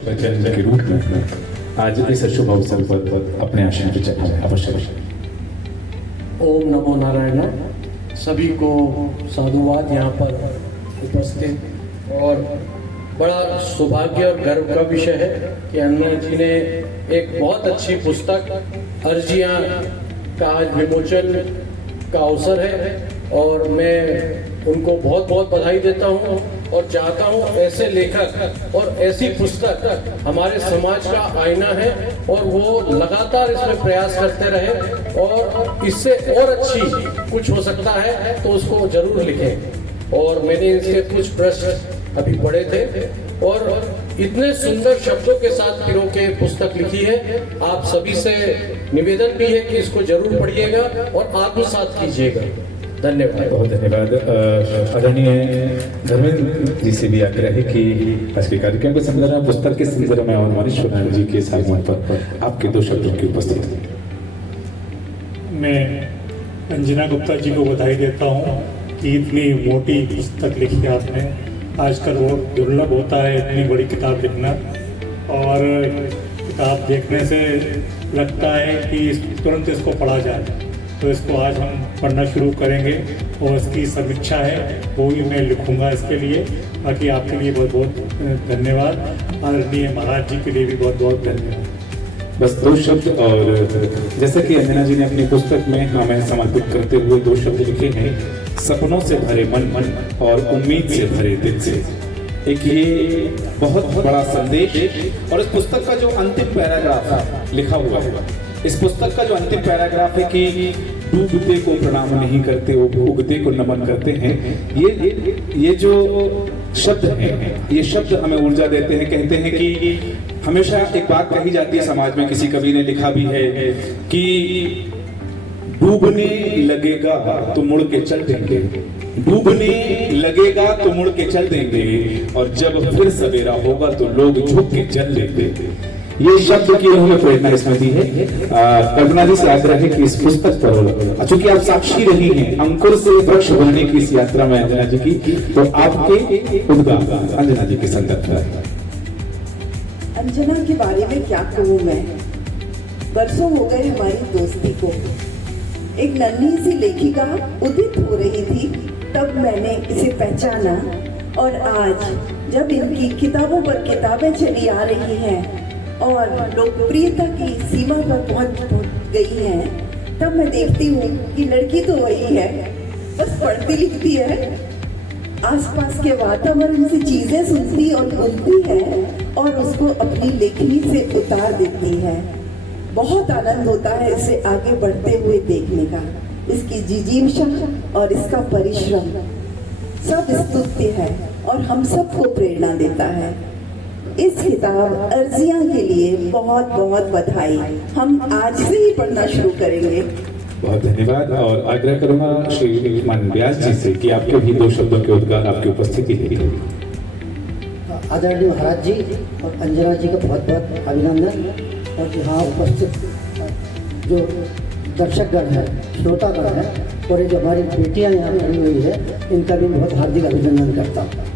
वचन के रूप में आज इस शुभ अवसर पर अपने आशय विचार अवश्य। ओम नमो नारायण। सभी को साधुवाद यहाँ पर उपस्थित, और बड़ा सौभाग्य और गर्व का विषय है कि अन्ना जी ने एक बहुत अच्छी पुस्तक अर्जियां का आज विमोचन का अवसर है, और मैं उनको बहुत बहुत बधाई देता हूँ और चाहता हूँ ऐसे लेखक और ऐसी पुस्तक हमारे समाज का आईना है, और वो लगातार इसमें प्रयास करते रहे, और इससे और अच्छी कुछ हो सकता है तो उसको जरूर लिखें। और मैंने इसके कुछ प्रश्न अभी पढ़े थे, और इतने सुंदर शब्दों के साथ पिरो के पुस्तक लिखी है। आप सभी से निवेदन भी है कि इसको जरूर पढ़िएगा और आत्मसात कीजिएगा। धन्यवाद। बहुत धन्यवाद। आदरणीय धर्मेंद्र जी से भी आग्रह है कि आज के कार्यक्रम के संदर्भ में, पुस्तक के संदर्भ में और मनीश्वर जी के आगमन पर आपके दो शब्दों की उपस्थिति। मैं अंजना गुप्ता जी को बधाई देता हूँ कि इतनी मोटी पुस्तक लिखी आपने। आजकल वो दुर्लभ होता है इतनी बड़ी किताब लिखना, और किताब देखने से लगता है कि तुरंत इसको पढ़ा जाए। तो इसको आज हम पढ़ना शुरू करेंगे, और इसकी समीक्षा है वो भी मैं लिखूंगा इसके लिए। बाकी आपके लिए बहुत बहुत धन्यवाद। आदरणीय महाराज जी के लिए भी बहुत बहुत धन्यवाद। बस दो शब्द, और जैसे कि अंजना जी ने अपनी पुस्तक में हमें समर्पित करते हुए दो शब्द लिखे हैं, सपनों से भरे मन और उम्मीद से भरे दिल से। एक ये बहुत बड़ा संदेश, और इस पुस्तक का जो अंतिम पैराग्राफ लिखा हुआ है, इस पुस्तक का जो अंतिम पैराग्राफ है कि डूबते को प्रणाम नहीं करते, उगते को नमन करते हैं, ये जो शब्द हैं, ये शब्द हमें ऊर्जा देते हैं। कहते हैं कि हमेशा एक बात कही जाती है समाज में, किसी कवि ने लिखा भी है कि डूबने लगेगा तो मुड़ के चल देंगे, डूबने लगेगा तो मुड़ के चल देंगे, और जब फिर सवेरा होगा तो लोग झुक के चल देंगे। ये शब्द की उन्होंने प्रेरणा इसमें दी है। कल्पना जी से आग्रह है कि इस पुस्तक पर, चूंकि आप साक्षी रही हैं अंकुर से वृक्ष बनने की इस यात्रा में अंजना जी की, तो आपके उद्गार अंजना जी के संदर्भ में। अंजना के बारे में क्या कहूँ मैं। बरसों हो गए हमारी दोस्ती को। एक नन्ही सी लेखिका उदित हो रही थी, तब मैंने इसे पहचाना, और आज जब इनकी किताबों पर किताबें चली आ रही हैं और लोकप्रियता की सीमा पर पहुंच गई हैं, तब मैं देखती हूँ कि लड़की तो वही है, बस पढ़ती लिखती है, आसपास के वातावरण से चीजें सुनती और बोलती है, और उसको अपनी लेखनी से उतार देती है। बहुत आनंद होता है इसे आगे बढ़ते हुए देखने का। इसकी जिजीविषा और इसका परिश्रम सब स्तुत्य है और हम सबको प्रेरणा देता है। इस किताब अर्जियां के लिए बहुत बहुत बधाई। हम आज से ही पढ़ना शुरू करेंगे। बहुत धन्यवाद। और आग्रह करूंगा श्री मान व्यास जी से कि आपके भी दो शब्दों के उद्गार आपकी उपस्थिति है। आदरणीय महाराज जी और अंजना जी का बहुत बहुत अभिनंदन, और यहाँ उपस्थित जो दर्शकगण हैं, श्रोतागण हैं, और ये जो हमारी बेटियाँ यहाँ खड़ी हुई है, इनका भी बहुत हार्दिक अभिनंदन करता हूँ।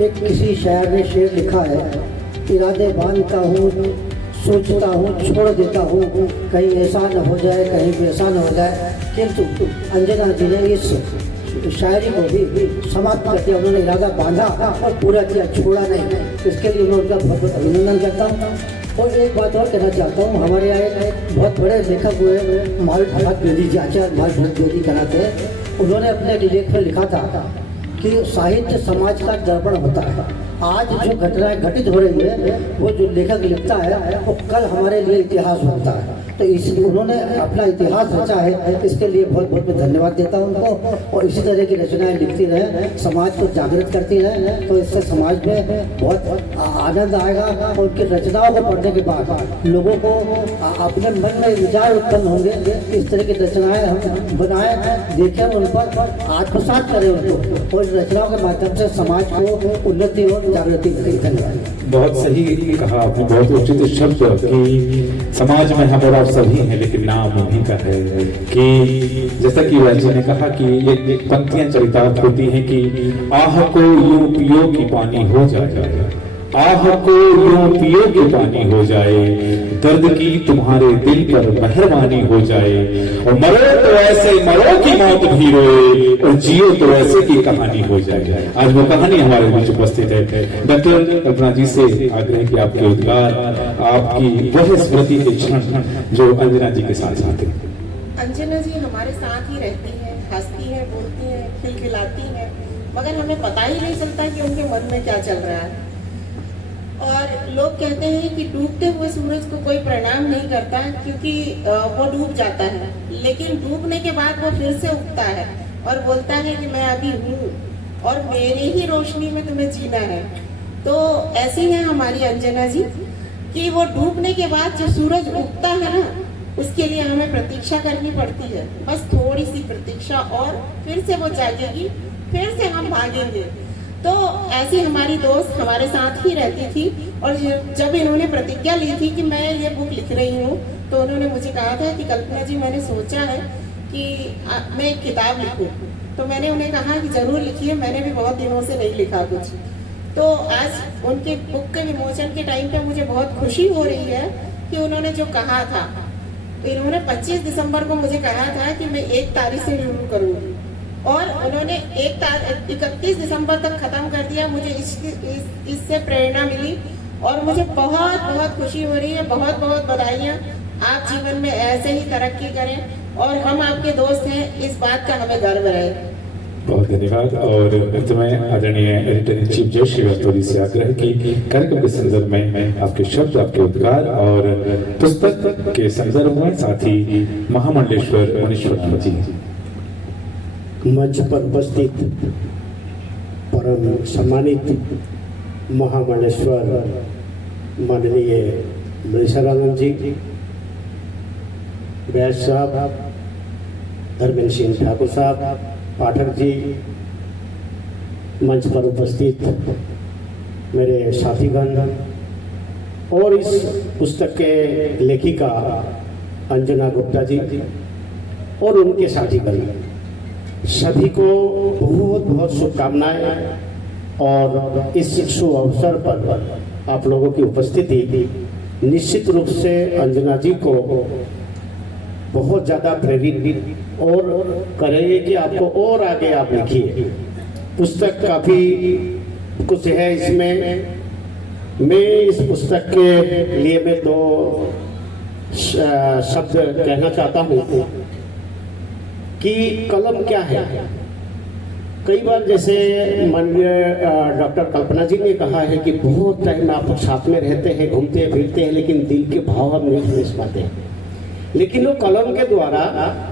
एक किसी शायर ने शेर लिखा है, इरादे बांधता हूँ, सोचता हूँ, छोड़ देता हूँ, कहीं ऐसा न हो जाए, कहीं वैसा न हो जाए, किंतु अंजना जी ने इस शायरी को भी समाप्त करके उन्होंने इरादा बांधा और पूरा किया, छोड़ा नहीं। इसके लिए मैं उनका बहुत बहुत अभिनंदन करता हूँ। और एक बात और कहना चाहता हूँ, हमारे यहाँ एक बहुत बड़े लेखक हुए मालभट्ट द्विवेदी जी, आचार्य मालभट्ट द्विवेदी कहलाते हैं। उन्होंने अपने लेख में लिखा था कि साहित्य समाज का दर्पण होता है। आज जो घटनाएं घटित हो रही है, वो जो लेखक लिखता है वो कल हमारे लिए इतिहास बनता है। तो इसलिए उन्होंने अपना इतिहास रचा है, इसके लिए बहुत बहुत मैं धन्यवाद देता हूँ उनको। और इसी तरह की रचनाएं लिखती रहे, समाज को जागृत करती रहे, तो इससे समाज में बहुत आनंद आएगा। और उनकी रचनाओं को पढ़ने के बाद लोगों को अपने मन में विचार उत्पन्न होंगे। इस तरह की रचनाएं हम बनाएं, देखें, उन पर आत्मसात करें उनको, और रचनाओं के माध्यम से समाज को उन्नति और जागृति करें। धन्यवाद। बहुत सही कहा आपने, बहुत उचित शब्द कि समाज में हम और आप सभी हैं, लेकिन नाम उन्हीं का है। कि जैसा कि व्यास जी ने कहा कि ये पंक्तियां चरितार्थ होती हैं कि आह को यूं पियो कि पानी हो जाए, आह को यूं पियो कि पानी हो जाए, दर्द की तुम्हारे दिल पर मेहरबानी हो जाए, और मरो तो ऐसे मरो की मौत भी रोए, और जियो तो ऐसे की कहानी हो जाए। आज वो कहानी हमारे बीच उपस्थित है। डॉक्टर कल्पना जी से आग्रह कि आपके उद्गार, आपकी वह स्मृति के क्षण जो अंजना जी के साथ साथ है। अंजना जी हमारे साथ ही रहती है, हंसती है, बोलती है, खिलखिलाती है, मगर हमें पता ही नहीं चलता कि उनके मन में क्या चल रहा है। और लोग कहते हैं कि डूबते हुए सूरज को कोई प्रणाम नहीं करता क्योंकि वो डूब जाता है, लेकिन डूबने के बाद वो फिर से उगता है और बोलता है कि मैं अभी हूँ और मेरे ही रोशनी में तुम्हें जीना है। तो ऐसी है हमारी अंजना जी कि वो डूबने के बाद जो सूरज उगता है ना, उसके लिए हमें प्रतीक्षा करनी पड़ती है, बस थोड़ी सी प्रतीक्षा, और फिर से वो जागेगी, फिर से हम भागेंगे। तो ऐसी हमारी दोस्त हमारे साथ ही रहती थी। और जब इन्होंने प्रतिज्ञा ली थी कि मैं ये बुक लिख रही हूँ, तो उन्होंने मुझे कहा था कि कल्पना जी मैंने सोचा है कि मैं एक किताब लिखूँ। तो मैंने उन्हें कहा कि जरूर लिखिए, मैंने भी बहुत दिनों से नहीं लिखा कुछ। तो आज उनके बुक के विमोचन के टाइम पे मुझे बहुत खुशी हो रही है कि उन्होंने जो कहा था, तो इन्होंने 25 दिसंबर को मुझे कहा था कि मैं 1 तारीख से शुरू करूँगी, और उन्होंने 31 दिसंबर तक खत्म कर दिया। मुझे इससे प्रेरणा मिली और मुझे बहुत बहुत खुशी हो रही है। बहुत बहुत बधाइयाँ। आप जीवन में ऐसे ही तरक्की करें और हम आपके दोस्त हैं, इस बात का हमें गर्व रहे। बहुत धन्यवाद। और अंत में आदरणीय एडिटर इन चीफ जय श्री रस्तोगी से आग्रह की कार्यक्रम के संदर्भ में आपके शब्द, आपके उद्गार और पुस्तक के संदर्भ में साथ ही महामंडलेश्वर मनीश्वर जी मंच पर उपस्थित परम सम्मानित महामंडलेश्वर माननीय मनीश्वरानंद जी, व्यास साहब, धर्मेंद्र सिंह ठाकुर साहब, पाठक जी, मंच पर उपस्थित मेरे साथीगण और इस पुस्तक के लेखिका अंजना गुप्ता जी और उनके साथीगण, सभी को बहुत बहुत शुभकामनाएं। और इस शुभ अवसर पर आप लोगों की उपस्थिति निश्चित रूप से अंजना जी को बहुत ज़्यादा प्रेरित और करेंगे कि आपको और आगे आप लिखिए। पुस्तक काफ़ी कुछ है इसमें। मैं इस पुस्तक के लिए मैं 2 शब्द कहना चाहता हूँ कि कलम क्या है। कई बार जैसे माननीय डॉक्टर कल्पना जी ने कहा है कि बहुत टाइम आप साथ में रहते हैं, घूमते फिरते हैं, लेकिन दिल के भाव हम नहीं समझ पाते हैं। लेकिन वो कलम के द्वारा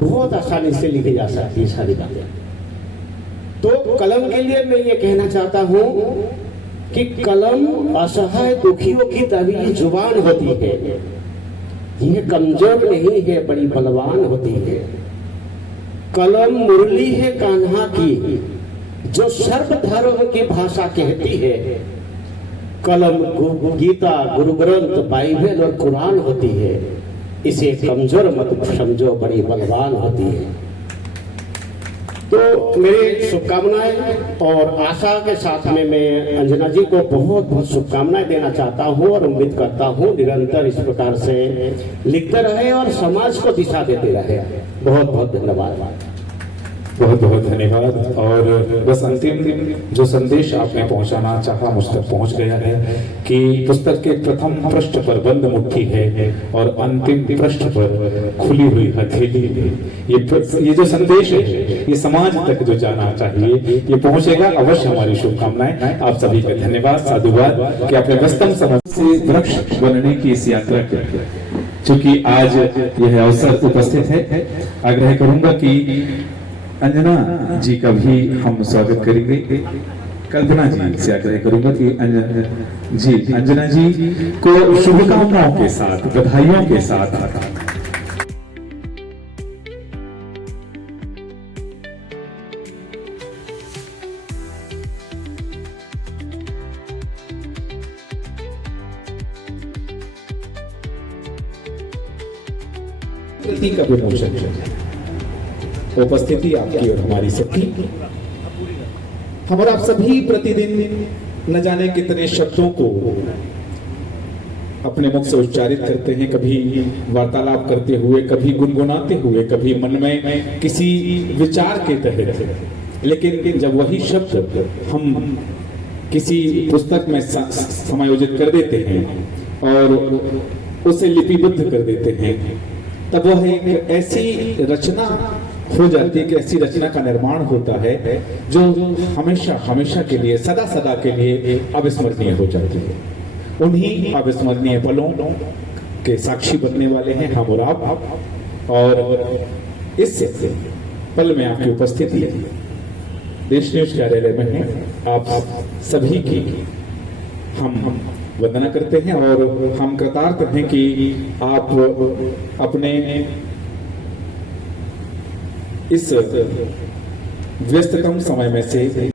बहुत आसानी से लिखी जा सकती है सारी बातें। तो कलम के लिए मैं ये कहना चाहता हूँ कि कलम असहाय दुखियों की तभी जुबान होती है, यह कमजोर नहीं है, बड़ी बलवान होती है। कलम मुरली है कान्हा की, जो सर्वधर्म की भाषा कहती है। कलम गीता, गुरु ग्रंथ, बाइबल और कुरान होती है। इसे कमजोर मत समझो, बड़ी बलवान होती है। तो मेरी शुभकामनाएं और आशा के साथ में मैं अंजना जी को बहुत बहुत शुभकामनाएं देना चाहता हूं और उम्मीद करता हूं निरंतर इस प्रकार से लिखते रहे और समाज को दिशा देते रहे। बहुत बहुत धन्यवाद। बहुत बहुत धन्यवाद। और बस अंतिम जो संदेश आपने पहुंचाना चाहा मुझ तक पहुंच गया है कि पुस्तक के प्रथम पृष्ठ पर बंद मुट्ठी है और अंतिम पृष्ठ पर खुली हुई हथेली है। ये जो संदेश है ये समाज तक जो जाना चाहिए, ये पहुंचेगा अवश्य। हमारी शुभकामनाएं आप सभी का धन्यवाद, साधुवाद कि आपने व्यस्तम समाज से वृक्ष बनने की इस यात्रा की। चूंकि आज यह अवसर उपस्थित है, आग्रह करूंगा कि अंजना जी का भी हम स्वागत करेंगे। कल्पना जी से आग्रह करूंगा कि अंजना जी को शुभकामनाओं के साथ, बधाइयों के साथ कृति का विमोचन है। उपस्थिति आपकी और हमारी सबकी, हम और आप सभी प्रतिदिन न जाने कितने शब्दों को अपने मुख से उच्चारित करते हैं, कभी वार्तालाप करते हुए, कभी गुनगुनाते हुए, कभी मन में किसी विचार के तहत। लेकिन जब वही शब्द हम किसी पुस्तक में समायोजित कर देते हैं और उसे लिपिबद्ध कर देते हैं, तब वह एक ऐसी रचना हो जाती है कि ऐसी रचना का निर्माण होता है जो हमेशा हमेशा के लिए, सदा सदा के लिए अविस्मरणीय हो जाती है। उन्हीं अविस्मरणीय पलों के साक्षी बनने वाले हैं हम और आप। और इस पल में आपकी उपस्थिति देश न्यूज कार्यालय में है। आप सभी की हम वंदना करते हैं और हम कृतार्थ हैं कि आप अपने इस व्यस्ततम समय में से